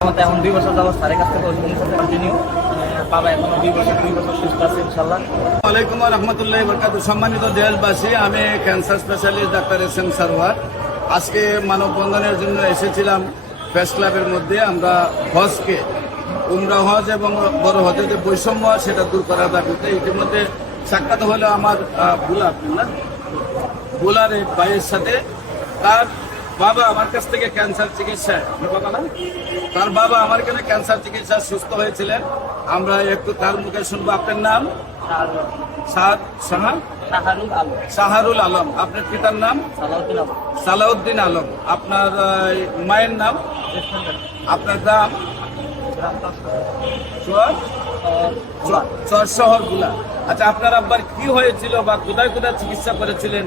এখন 2 বছর যাবত স্যারের কাছ থেকে ওষুধ নিতে কন্টিনিউ। বাবা এখনো 2 বছর সুস্থ আছে ইনশাল্লাহ। ওয়ালাইকুম রহমতুল্লাহ বরকাতুহু। সম্মানিত দেশবাসী, আমি cancer specialist doctor SM. Sarwar. আজকে মানববন্ধনের জন্য এসেছিলাম প্রেস ক্লাবের মধ্যে। আমরা হজকে, উমরা হজ এবং বড় হজের যে বৈষম্য সেটা দূর করার দাবিতে ইতিমধ্যে সাক্ষাৎ হলো আমার বুলার এক ভাইয়ের সাথে। তার বাবা আমার কাছ থেকে ক্যান্সার চিকিৎসায়, তার বাবা আমার কাছে ক্যান্সার চিকিৎসা সুস্থ হয়েছিলেন। আমরা একটু তার মুখে শুনবো। আপনার নাম? শাহরুল আলম। আপনার পিতার নাম? সালাউদ্দিন আলম। আপনার মায়ের নাম? আপনার গ্রাম? চর শহর গুলা। আচ্ছা, আপনার আব্বার কি হয়েছিল বা কোথায় কোথায় চিকিৎসা করেছিলেন,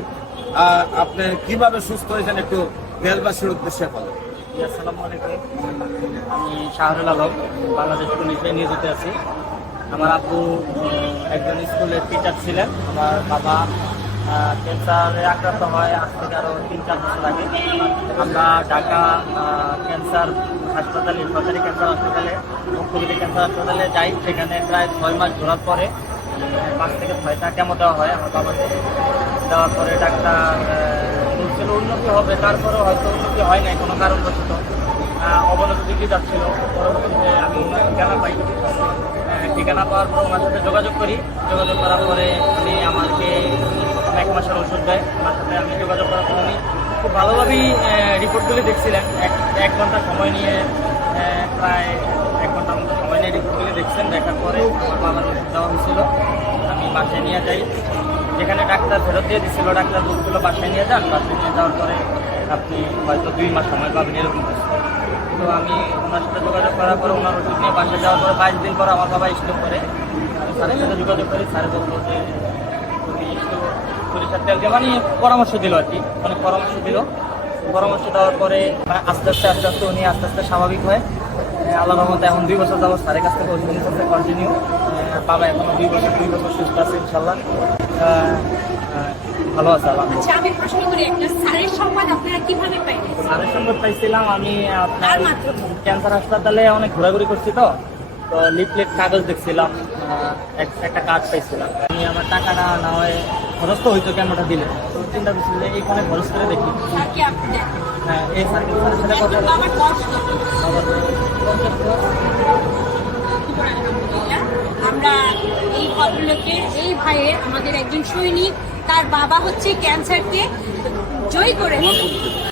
আপনি কিভাবে সুস্থ হয়েছেন একটু দেশবাসীর উদ্দেশ্যে বলেন। আসসালামু আলাইকুম, আমি শাহরুল আলম, বাংলাদেশ পুলিশে নিয়োজিত আছি। আমার আব্বু একজন স্কুলের টিচার ছিলেন। আমার বাবা ক্যান্সারে আক্রান্ত হয় আজ থেকে আরও 3-4 বছর আগে। আমরা ঢাকা ক্যান্সার হাসপাতালে, সরকারি ক্যান্সার হাসপাতালে, মুখ্যমন্ত্রী ক্যান্সার হাসপাতালে যাই। সেখানে প্রায় 6 মাস ঘোরার পরে 5 থেকে 6টা কেমো দেওয়া হয় আমার বাবাকে। দেওয়ার পরে ডাক্তার বলছিল উন্নতি হবে, তারপরেও হয়তো উন্নতি হয় নাই কোনো কারণবশত, অবনতি দিকে যাচ্ছিল। পরবর্তীতে আমি ঠিকানা পাই। ঠিকানা পাওয়ার পর ওনার সাথে যোগাযোগ করি। যোগাযোগ করার পরে উনি আমাকে 1 মাসের ওষুধ দেয়। ওনার সাথে আমি যোগাযোগ করার পর উনি খুব ভালোভাবেই রিপোর্টগুলি দেখছিলেন। এক ঘন্টা সময় নিয়ে, প্রায় 1 ঘন্টার মতো সময় নিয়ে রিপোর্টগুলি দেখছেন। দেখার পরে আমার বাবার ওষুধ দেওয়া হয়েছিল। আমি বাসায় নিয়ে যাই। যেখানে ডাক্তার ফেরত দিয়ে দিচ্ছিল, ডাক্তার বলছিল বাসায় নিয়ে যান। বাসায় নিয়ে যাওয়ার পরে আপনি হয়তো 2 মাস সময় পাবেন, এরকম কিছু। তো আমি ওনার সাথে যোগাযোগ করার পরে ওনার ওষুধ নিয়ে বাসায় যাওয়ার পরে 22 দিন পরে আমার বাবা স্ট্রোক করে। আমি স্যারের সাথে যোগাযোগ করি। স্যারে বললো যে উনি একটু সরিষার তেল দিয়ে, মানে পরামর্শ দিল আর কি, অনেক পরামর্শ দিল। পরামর্শ দেওয়ার পরে আস্তে আস্তে উনি আস্তে আস্তে স্বাভাবিক হয়। আল্লাহর রহমতে এখন 2 বছর যাবত স্যারের কাছ থেকে ওষুধ নিতে কন্টিনিউ। বাবা এখনো 2 বছর সুস্থ আছে ইনশাল্লাহ। ভালো আছে আলহামদুলিল্লাহ। আচ্ছা, আমি প্রশ্ন করি, একটা স্যারের সংবাদ আপনারা কিভাবে পাইলেন? স্যারের সংবাদ পাইছিলাম আমি আপনার ক্যান্সার হাসপাতালে অনেক ঘোরাঘুরি করছি। তো লিফলেট কাগজ দেখছিলাম, একটা কার্ড পাইছিলাম। আমি আমার টাকাটা না হয় খরচ তো হইতো কেমনটা দিলে, তো চিন্তা করছি যে এইখানে খরচ করে দেখি। স্যারকে আপনি দেখেন? হ্যাঁ, এই স্যারের সাথে কথা একজন বাবার বয়স কত? বলে। আমরা এই ভদ্রলোকের, এই ভাইয়ের, আমাদের একজন সৈনিক, তার বাবা হচ্ছে ক্যান্সারকে জয়ী করে